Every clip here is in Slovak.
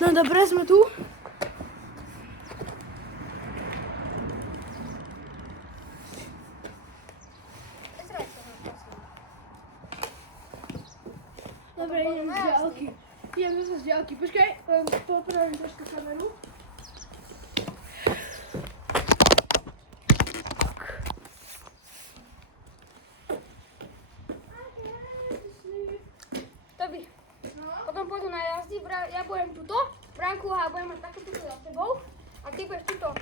No dobre, sme tu. Dobre, idem z diaľky. Idem zase z diaľky. Počkaj, popravím trošku kameru. Tobi, potom pôjdu na jazdy, ja budem tuto, bránku a budem mať takéto za sebou a ty budeš tuto.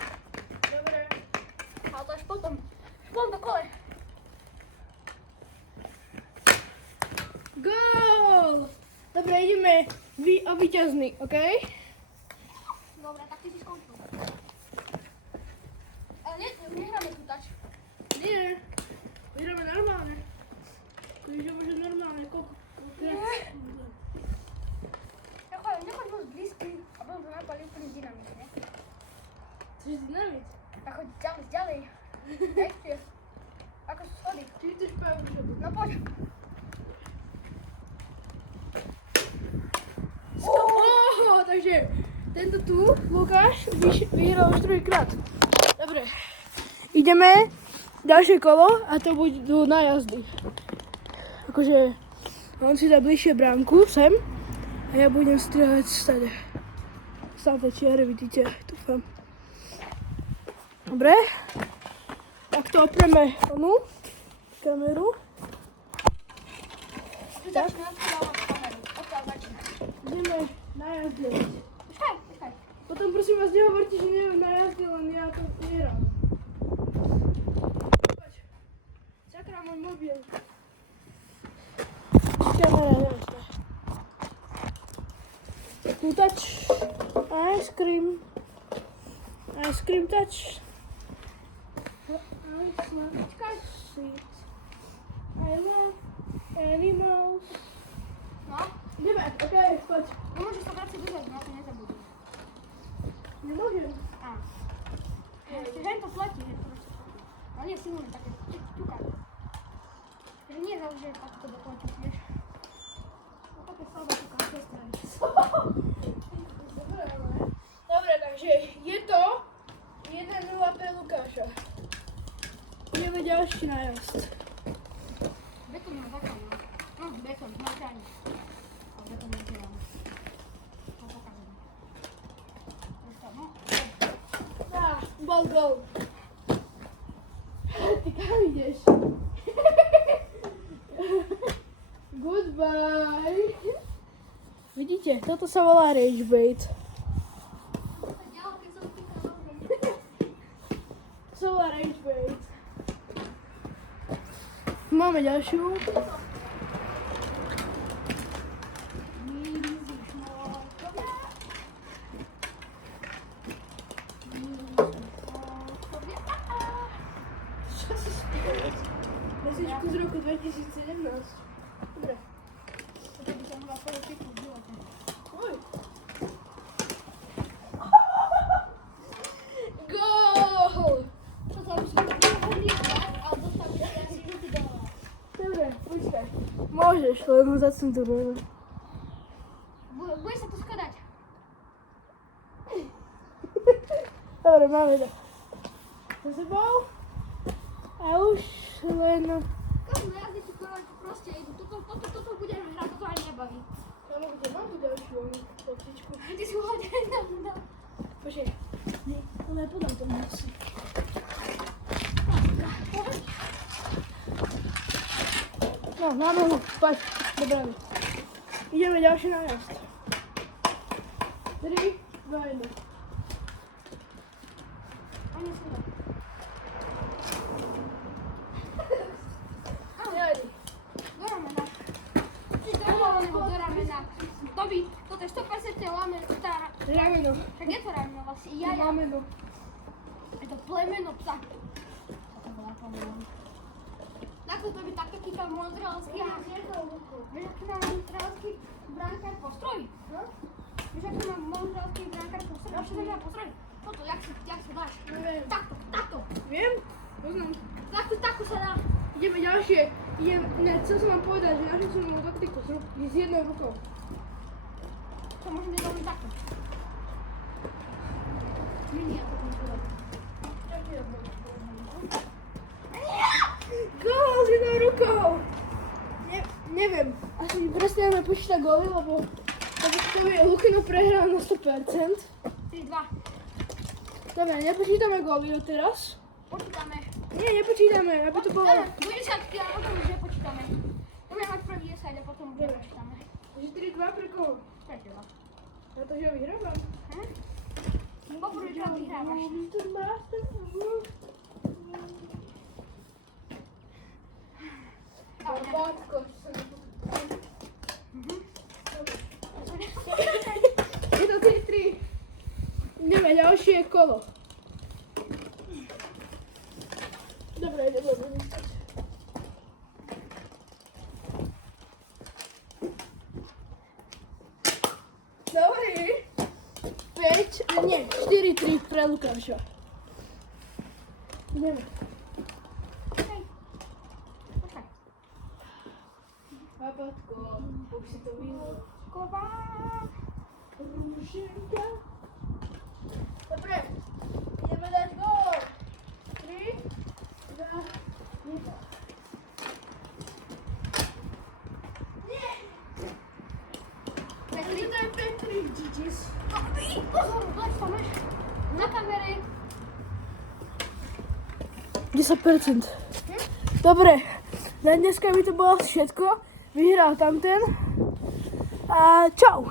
Dobre. Ale to až potom. Až potom do kole. Gól! Dobre, ideme o víťazný, OK? Dobre, tak ty si skončil. Ale nehráme tu tač. Nie, hráme normálne. Když môže normálne, koľko? Nechoď moc blízky a potom to napali úplný dynamit, ne? Cože dynamit? A choď ďalej. Ešte. Ako sú schody. Ty chceš pravú šobu. No poď. Takže tento tu, Lukáš, vyhral už druhýkrát. Dobre. Ideme ďalšie kolo a to budú na jazdy. Akože on si dá bližšie bránku sem a ja budem strieľať stade. Stále čiare, vidíte, dúfam. Dobre. Tak to opreme onu kameru. Tak. Ideme na jazde. Počkaj. Potom prosím vás nehovorte, že neviem na jazde, len ja to nehrám. Poď. Sakra, môj mobil. Kamera, nemáš. Tu touch. Ice cream touch. Ice touch. Sweet. I love animals. No? Ideme, okej, poď. Nemôžeš sa vrátiť dozadu, na to nezabudí. Nemôžem. Á. Že to platí, že to proste. Ale nie si môžem také ťuka. Že nie záleží, že takto do toho ťukneš. No také slabé ťuka, čo strany. Dobre, takže je to 1-0 pre Lukáša. Ideme ďalší nájazd. Beton má zakázaný. No, beton, má ťaň. Ale beton nezieram. To zakázaný. No. Gol. Ty kam ideš? Goodbye. Vidíte, toto sa volá rage bait. To sa volá rage bait. Máme ďalšiu. Mesiečku z roku 2017. Dobre. Toto by som mohla povedať peknú v živote. Oj. Gól! Čo sa musím nehodíkať, ale dostal by ja si ľudí dole. Dobre, počkaj. Môžeš, len ho zacnúť do môjho. Bude sa to skladať. Dobre, máme to. Za sebou. A už len... Každú jazdy tu proste idú. Toto budeme hrať, toto aj nebaví. Áno, kde mám tu ďalšiu potičku. Ty si uhodený na mňa. Počkej. Nie, ale podám to musí. No, máme ho. Poď, dobré. Ideme ďalší nájazd. 3, 2, 1. Ani si to. Tobi, toto je 100% lameno, rameno. Tak je to rameno vlastne, lameno. Je to plemeno psa. To bola plemeno. Takto Tobi, takto kýpa montrealský a vieš, aký má montrealský brankár postroj? Vieš, aký má montrealský brankár postroj? A čo to má postroj? Toto, jak sa dáš? Neviem. Takto. Viem? Poznám. Takto sa dá. Ideme ďalšie. Chcel som vám povedať, že našiel som takto s jednou rukou. To môžeme zrobiť takto. nepočíta góly, lebo to by Lukino prehral na 100%. 3-2. Dobre, nepočítame góly teraz. Počítame. Nie, nepočítame, aby to bolo... Dobre, do 10 a potom už nepočítame. Budeme mať prvý 10 a potom už nepočítame. Takže 3-2 pre koho? Pre teba. Na to, že ho vyhrávam. Lebo prvýkrát vyhrávaš. Babátko. Je to 3-3. Ideme, ďalšie kolo. Dobre, ideme vystať. Dobrý. 4-3 pre Lukáša. Ideme. Babátko, už si to vyhlo. Rúženka. Dobre, ideme dať gól. 3, 2, 1. Nie! Takže to je 5-3, GG's. Pozor, gleč tam máš na kamere. 10%. Dobre, na dneska by to bolo všetko. Vyhral tamten. A čau.